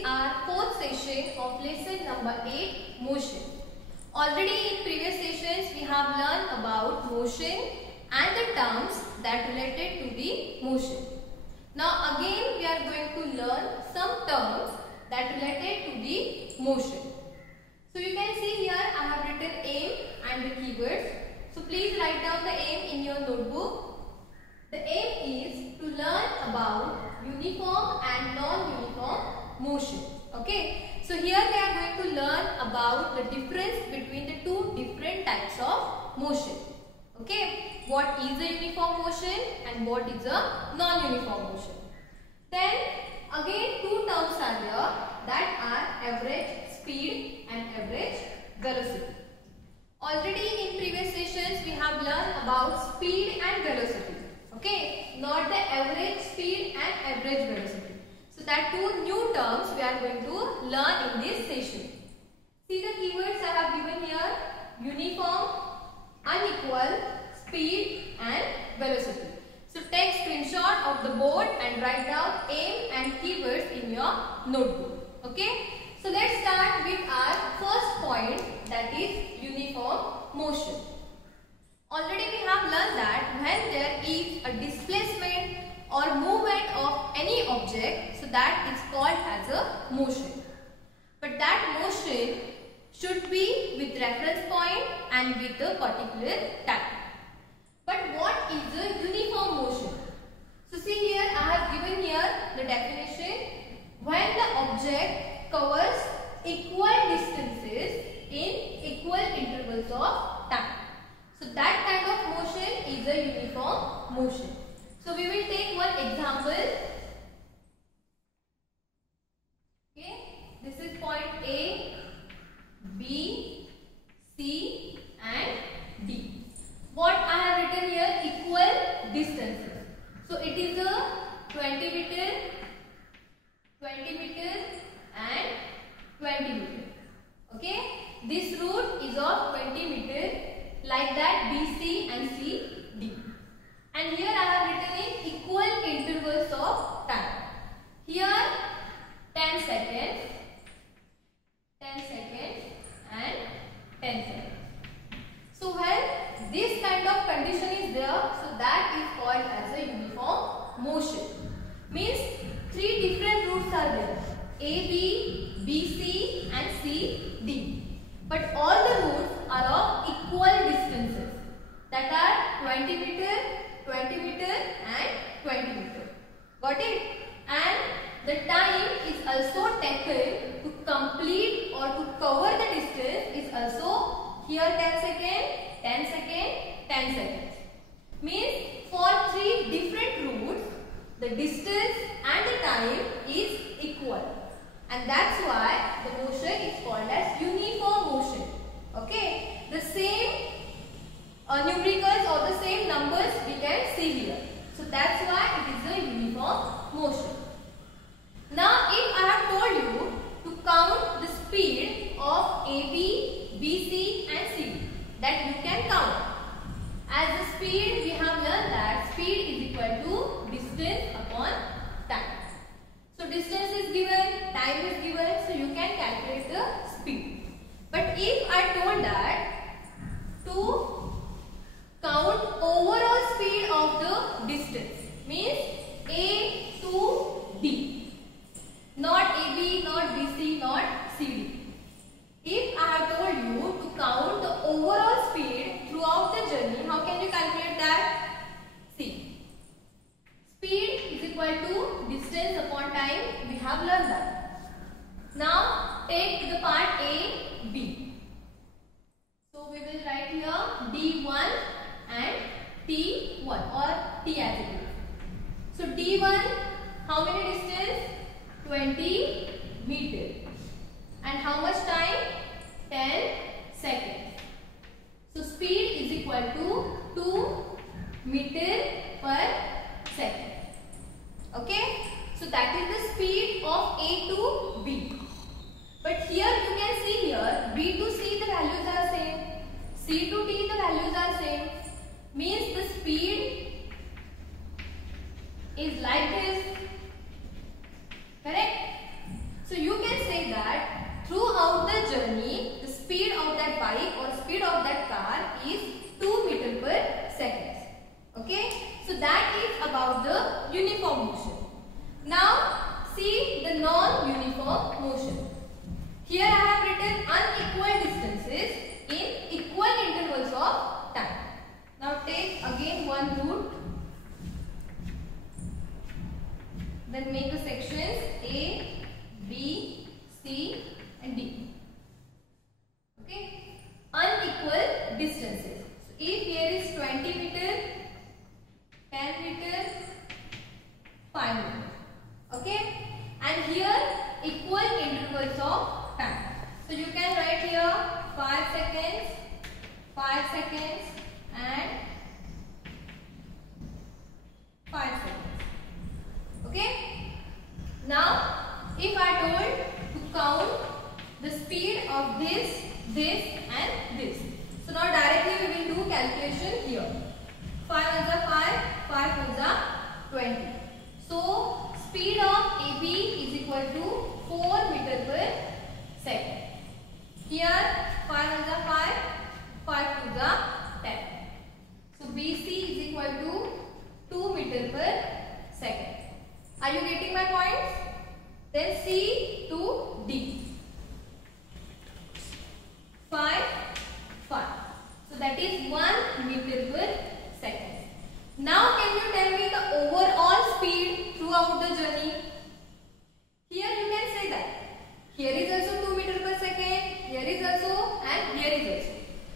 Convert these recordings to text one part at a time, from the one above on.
is our fourth session of lesson number 8, motion. Already in previous sessions we have learned about motion and the terms that related to the motion. Now again we are going to learn some terms that related to the motion. So you can see here I have written aim and the keywords. So please write down the aim in your notebook. The aim is to learn about uniform and non-uniform motion. Okay. So here we are going to learn about the difference between the two different types of motion. Okay. What is a uniform motion and what is a non-uniform motion. Then again two terms are there that are average speed and average velocity. Already in previous sessions we have learned about speed and velocity. Okay, not the average speed and average velocity. So that two new terms we are going to learn in this session. See the keywords I have given here: uniform, unequal, speed and velocity. So take screenshot of the board and write down aim and keywords in your notebook. Okay. So let's start with our first point, that is uniform motion. Already we have learned that when there is a displacement or movement of any object, so that is called as a motion. But that motion should be with reference point and with a particular time. But what is a uniform motion? So see here I have given here the definition: when the object covers equal distances in equal intervals of time. So that kind of motion is a uniform motion. So we will take one example. Okay, this is point A, B, C and D. What I have written here? Equal distances. So it is a 20 meter, 20 meter and 20 meter. Okay, this route is of 20 meter. Like that B, C and C, D. And here I have written in equal intervals of time. Here 10 seconds, 10 seconds and 10 seconds. So when this kind of condition is there, so that is called as a uniform motion. Means three different routes are there: A, B, B, C and C, D. But all the routes are of equal distances, that are 20 meter, 20 meter and 20 meter. Got it? And the time is also taken to complete or to cover the distance is also here 10 seconds, 10 seconds, 10 seconds. Means for three different routes, the distance and the time is equal. And that's why the motion is called as uniform motion. Okay. The same numericals or the same numbers we can see here. So that's why it is a uniform motion. Now if I have told you to count the speed of AB, BC and CD, that you can count. As the speed we have learned that speed is equal to distance upon time. So distance is given, time is given, so you can calculate the speed. But if I told that to count overall speed of the distance, means A to D, not AB, not BC, not CD. If I have told you to count the overall speed throughout the journey, how can you calculate that? See. Speed is equal to distance upon time. We have learned that. Now take the part A, B. So we will write here D1 and T1 or T as it is. So D1, how many distance? 20 meter. And how much time? 10 seconds. So speed is equal to 2 meter per second. Okay, so that is the speed of A to B. But here you can see here B to C the values are same, C to D the values are same. Means the speed is like this. Correct? So you Now see the non-uniform motion. Here I have written unequal distances in equal intervals of time. Now take again one route. Then make the sections A, B, C and D. Okay. Unequal distances. So if here is 20 meter, 10 meter, 5 meter. Okay. And here equal intervals of time. So you can write here 5 seconds, 5 seconds and 5 seconds. Okay. Now if I told to count the speed of this and this. So now directly we will do calculation here. 5 ones are 5, 5 ones are 20. So speed of AB is equal to 4 meter per second. Here 5 ones are 5, 5 twos are 10. So BC is equal to 2 meter per second. Are you getting my points? Then C to D. 5, 5. So that is 1 meter per second. Now can you tell me the overall speed throughout the journey? Here you can say that. Here is also 2 meter per second. Here is also and here is also.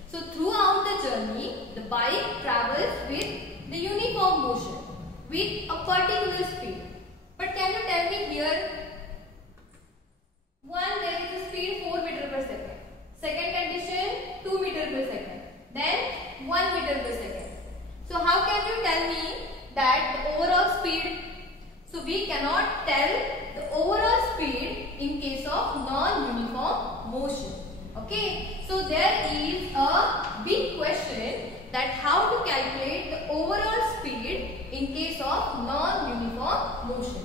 So throughout the journey, the bike travels with the uniform motion with a particular speed. But can you tell me here? One, there is a speed 4 meter per second. Second condition 2 meter per second. Then 1 meter per second. So how can you tell me that the overall speed? So we cannot tell the overall speed in case of non-uniform motion. Okay. So there is a big question that how to calculate the overall speed in case of non-uniform motion.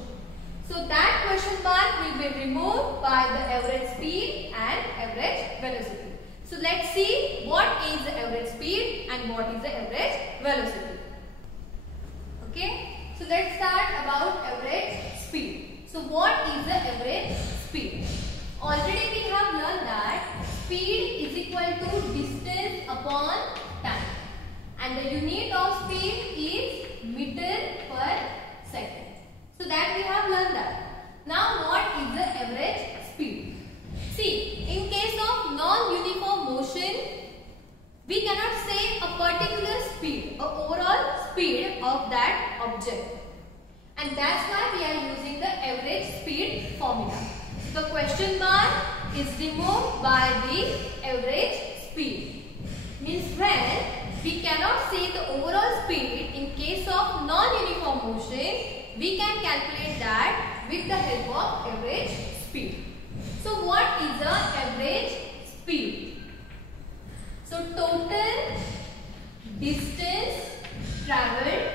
So that question mark will be removed by the average speed and average velocity. So let's see what is the average speed and what is the average velocity. Okay. So let's start about average speed. So what is the average speed? Already we have learned that speed is equal to distance upon time. And the unit of speed is meter per second. So that we have learned that. Now what is the average speed? See, in case of non-uniform motion, we cannot say a particular speed or overall speed of that object. And that's why we are using the average speed formula. So the question mark is removed by the average speed. Means when we cannot say the overall speed in case of non-uniform motion, we can calculate that with the help of average speed. So what is the average speed? So total distance traveled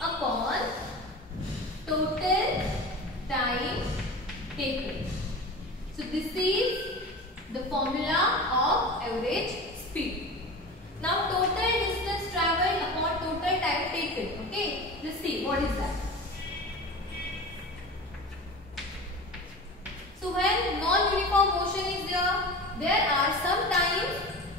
upon total time taken. So this is the formula of average speed. Now total distance traveled upon total time taken. Okay, let's see what is that. So when non-uniform motion is there are sometimes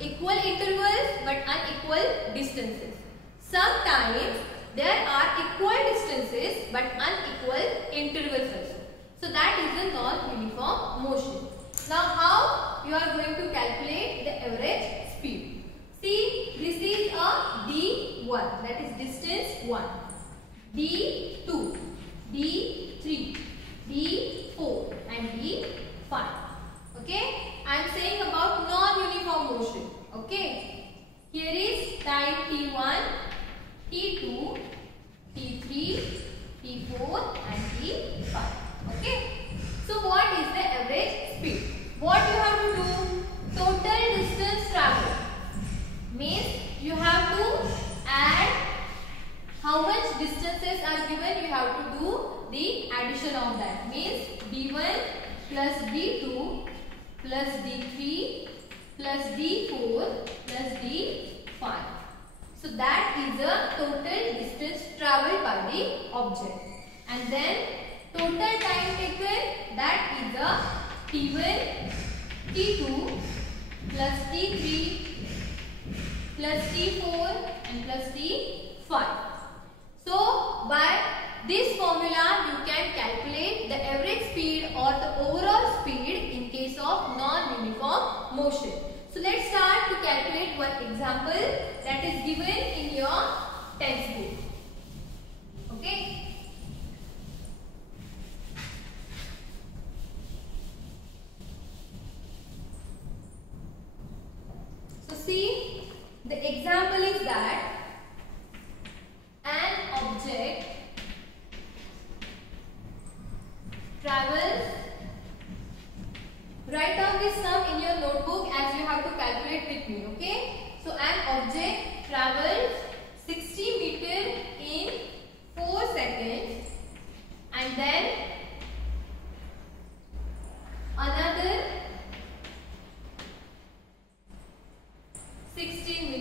equal intervals but unequal distances. Sometimes there are equal distances but unequal intervals also. So that is the non-uniform motion. Now how you are going to calculate the average speed? See, this is a D1, that is distance 1, D2, D3, D4 and D5. Okay, I am saying about non-uniform motion. Okay, here is time T1, T2, T3, T4 and T5. Okay, so what is the average speed? What you have to do? Total distance traveled. Means you have to add how much distances are given, you have to do the addition of that. Means D1 plus D2 plus D3 plus D4 plus D5. So that is the total distance traveled by the object. And then total time taken, that is the T1, T2 plus T3 plus T4 and plus T5. So by this formula you can calculate the average speed or the overall speed in case of non-uniform motion. So let's start to calculate one example that is given in your textbook. Okay. So see, the example is that an object travels. Write down this sum in your notebook as you have to calculate with me, okay? So an object travels 60 meters in 4 seconds and then another 16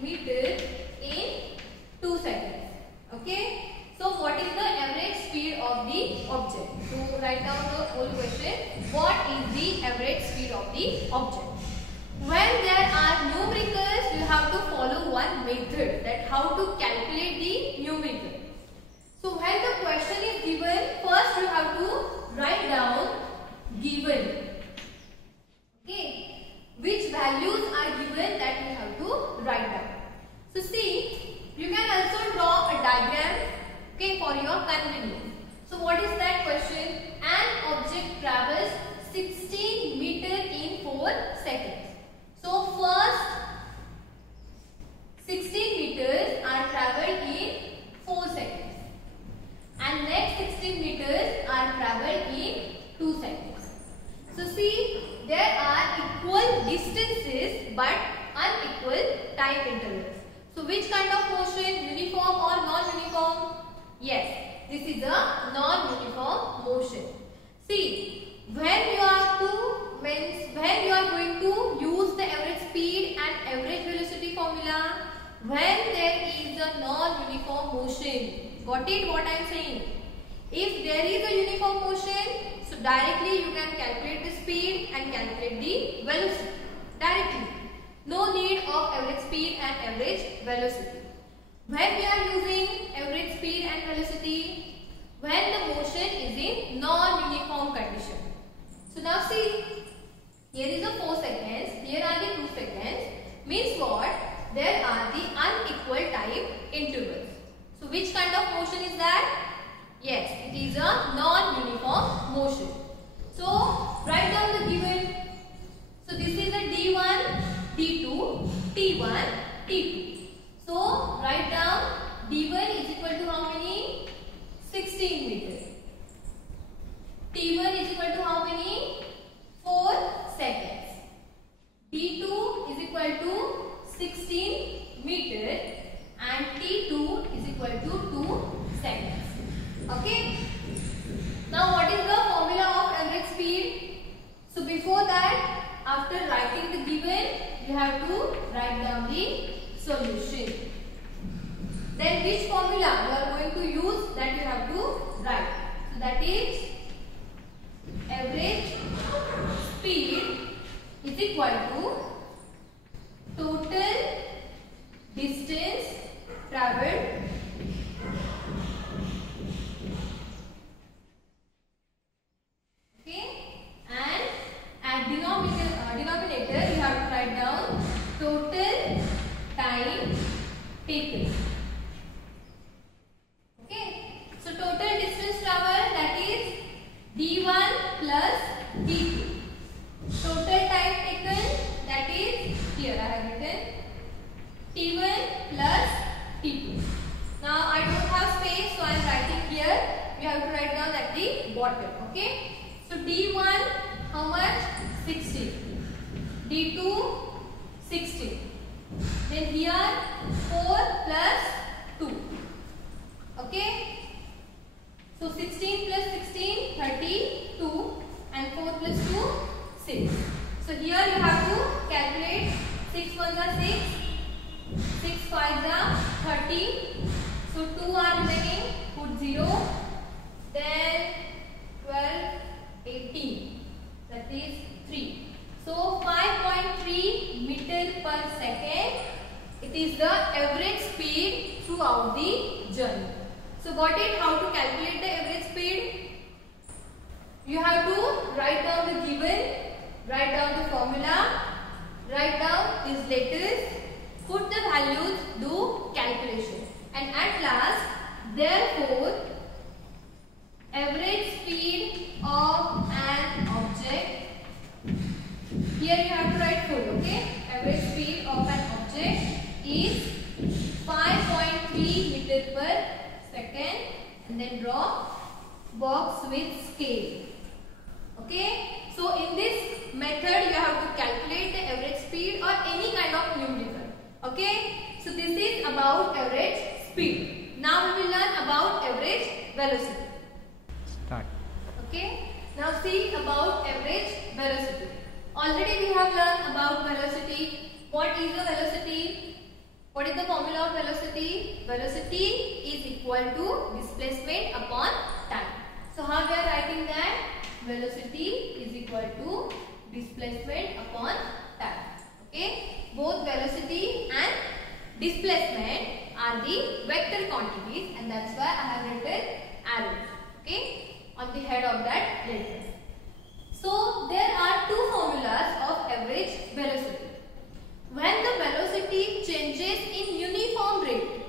meters in 2 seconds. Okay? So what is the average speed of the object? So write down the whole question. What is the average speed of the object? When there are numericals, you have to follow one method, that how to calculate the numerical. So when the question is given, first you have to write down given. Okay? Which values are given, that you have to write down. So see, you can also draw a diagram, okay, for your convenience. So what is that question? An object travels 16 meters in 4 seconds. So first 16 meters are travelled in 4 seconds and next 16 meters are travelled in 2 seconds. So see, there are equal distances but unequal time intervals. So which kind of motion? Uniform or non-uniform? Yes, this is a non-uniform motion. See, when you are going to use the average speed and average velocity formula, when there is a non-uniform motion. Got it what I am saying? If there is a uniform motion, so directly you can calculate the speed and calculate the velocity directly. No need of average speed and average velocity. When we are using average speed and velocity, when the motion is in non-uniform condition. So now see, here is the 4 seconds, here are the 2 seconds. Means what? There are the unequal time intervals. So which kind of motion is that? Yes, it is a non-uniform motion. So write down the given. So this is a D1, D2, T1, T2. So write down D1 is equal to how many? 16 meters. T1 is equal to how many? 4 seconds. D2 is equal to 16 meters and T2 is equal to 2 seconds. Okay. Now what is the formula of average speed? So before that, after writing the given, you have to write down the solution. Then which formula you are going to use, that you have to write. So that is average speed is equal to total distance traveled and at denominator you have to write down total time taken. Okay, so total distance traveled, that is D1 plus D2. Total time taken, that is here I have written T1 plus T2. Now I don't have space, so I am writing here. We have to write down at the bottom. Okay, so D1 how much? 60. D2 60. Then here 4 plus 2. Okay. So 16 plus 16, 32 and 4 plus 2, 6. So here you have to calculate 6 ones are 6, 5 are 30. So 2 are remaining. Put 0. Then 12, 18. That is 3. So 5.3 meter per second. It is the average speed throughout the journey. So got it? How to calculate the average speed? You have to write down the given, write down the formula, write down these letters, put the values, do calculation. And at last, therefore, average speed of an object, here you have to write full, okay? Average speed of an object is 5.3 meter per second, and then draw box with scale. Okay, so in this method you have to calculate the average speed or any kind of numerical. Okay, so this is about average speed. Now we will learn about average velocity. Start. Okay, now see about average velocity. Already we have learned about velocity. What is the velocity? What is the formula of velocity? Velocity is equal to displacement upon time. So how we are writing that? Velocity is equal to displacement upon time. Okay, both velocity and displacement are the vector quantities, and that's why I have written arrows, okay, on the head of that letter. So there are two formulas of average velocity. When the velocity changes in uniform rate,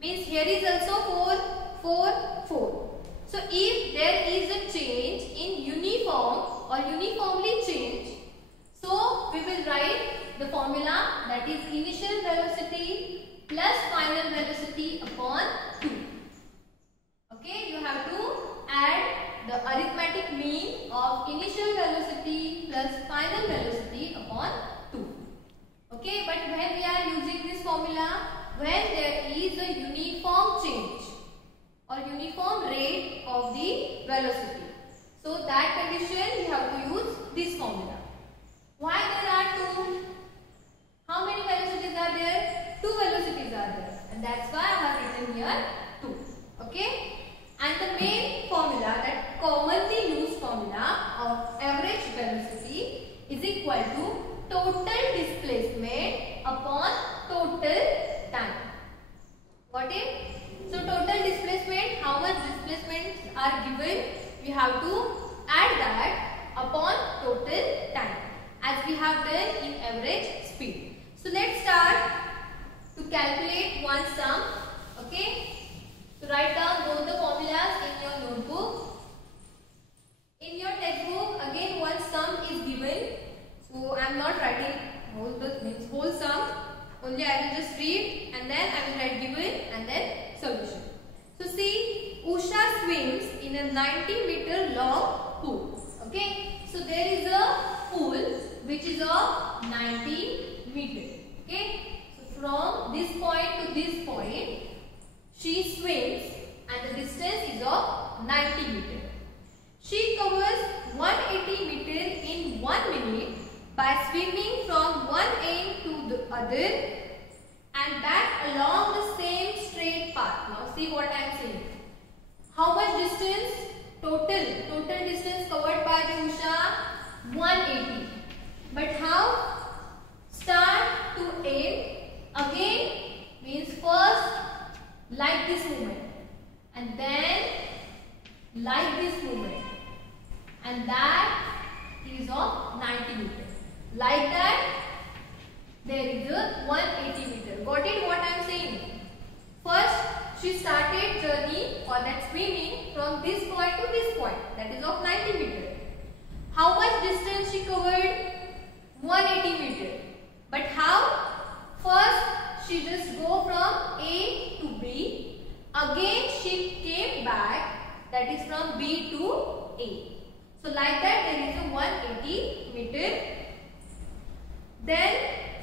means here is also 4, 4, 4. So if there is a change in uniform or uniformly change, so we will write the formula, that is initial velocity plus final velocity upon 2. Okay, you have to add the arithmetic mean of initial velocity plus final velocity upon 2. Okay, but when we are using this formula, when there is a uniform change or uniform rate of the velocity, so that condition we have to use this formula. Why there are 2? How many velocities are there? 2 velocities are there, and that's why I have written here 2. Okay, and the main formula, that commonly used formula of average velocity, is equal to total displacement upon total time. Got it? So total displacement, how much displacements are given, we have to add that upon total time, as we have done in average speed. So let's start to calculate one sum. Okay, so write down both the formulas in your notebook. In your textbook again one sum is given, so I am not writing whole sum, only I will just read and then I will write given and then solution. So see, Usha swims in a 90 meter long pool. Okay, so there is a pool which is of 90 meters. Okay, so from this point to this point she swims and the distance is of 90 meters. She covers 180 meters in 1 minute by swimming from one end to the other and back along the same straight path. Now see what I am saying. How much distance? Total distance covered by the Usha 180. But how? Start to end. Again means first like this movement and then like this movement, and that is of 90 meters. Like that there is a 180 meter. Got it what I am saying? First she started journey or that swimming from this point to this point, that is of 90 meters. How much distance she covered? 180 meters. But how? First she just go from A to B. Again she came back, that is from B to A. So like that there is a 180 meter. Then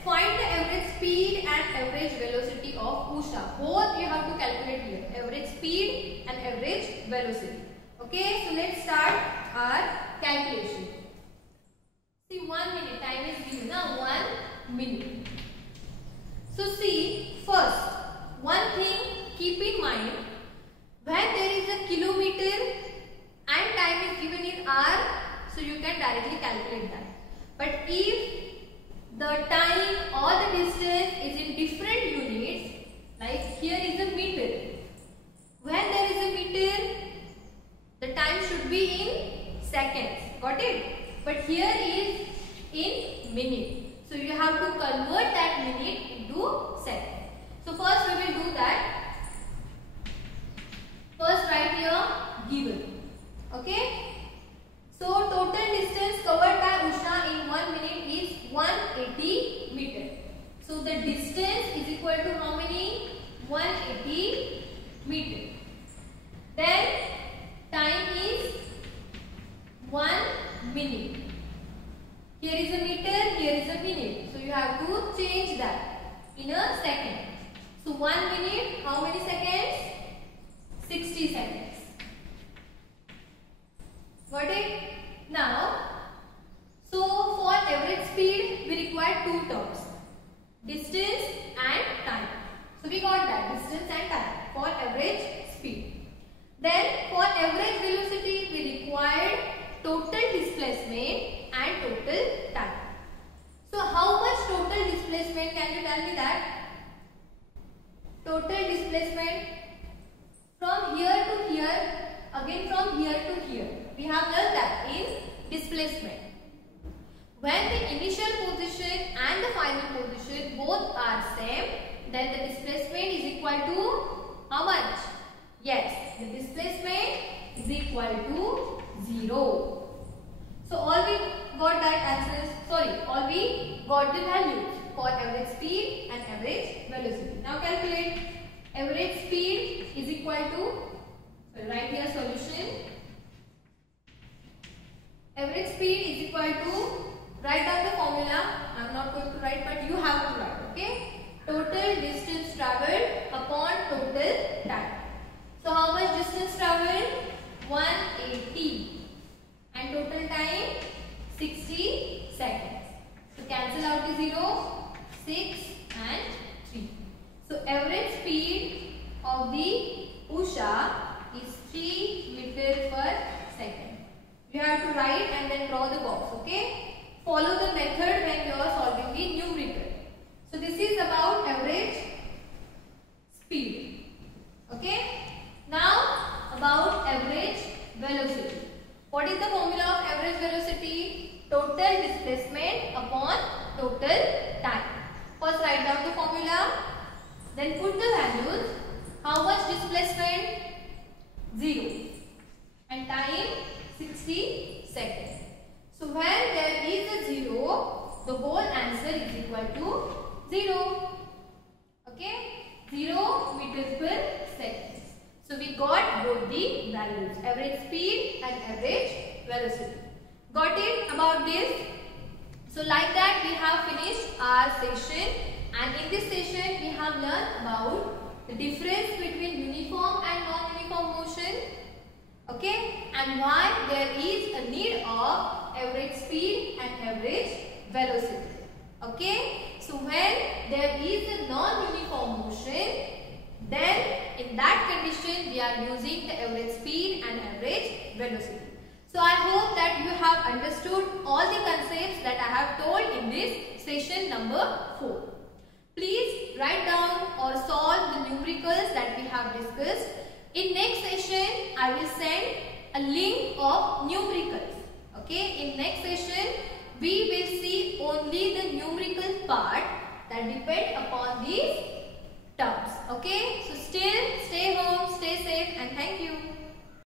find the average speed and average velocity of Usha. Both you have to calculate here. Average speed and average velocity. Okay, so let's start our calculation. See, 1 minute time is given now, 1 minute. So see, first, one thing keep in mind, when there is a kilometer and time is given in hour, so you can directly calculate that. But if the time or the distance is in different units, like here is a meter. When there is a meter, the time should be in seconds. Got it? But here is in minute. So you have to convert that minute into second. So first we will do that. First write here given. Okay? So total distance covered by Usha in 1 minute is 180 meter. So the distance is equal to how many? 180 meter. Then time is 1 minute. Here is a meter, here is a minute. So you have to change that in a second. So 1 minute, how many seconds? 60 seconds. Got it? Now, so for average speed, we require two terms, distance and time. So we got that, distance and time for average speed. Then for average velocity, we required total displacement and total time. So how much total displacement, can you tell me that? Total displacement from here to here, again from here to here. We have learned that in displacement. When the initial position and the final position both are same, then the displacement is equal to how much? Yes, the displacement is equal to 0. So all we got that answers, all we got the values for average speed and average velocity. Now calculate. Average speed is equal to, write here solution. Average speed is equal to, write down the formula. I am not going to write, but you have to write, okay? Total distance traveled upon total time. So how much distance traveled? 180. And total time? 60 seconds. So cancel out the 0, 6 and 3. So average speed of the Usha is 3 meter per second. You have to write and then draw the box, okay? Follow the method when you are solving the numerical. So this is about average speed. Okay? Now about average velocity. What is the formula of average velocity? Total displacement upon total time. First write down the formula. Then put the values. How much displacement? 0. And time 60 seconds. So when there is a 0, the whole answer is equal to 0. Okay? 0 meters per second. So we got both the values, average speed and average velocity. Got it about this? So like that we have finished our session, and in this session we have learned about the difference between uniform and non-uniform motion. Okay? And why there is a need of average speed and average velocity. Okay? So when there is a non-uniform motion, then in that condition we are using the average speed and average velocity. So I hope that you have understood all the concepts that I have told in this session number 4. Please write down or solve the numericals that we have discussed. In next session I will send a link of numericals. Okay, in next session we will see only the numerical part that depend upon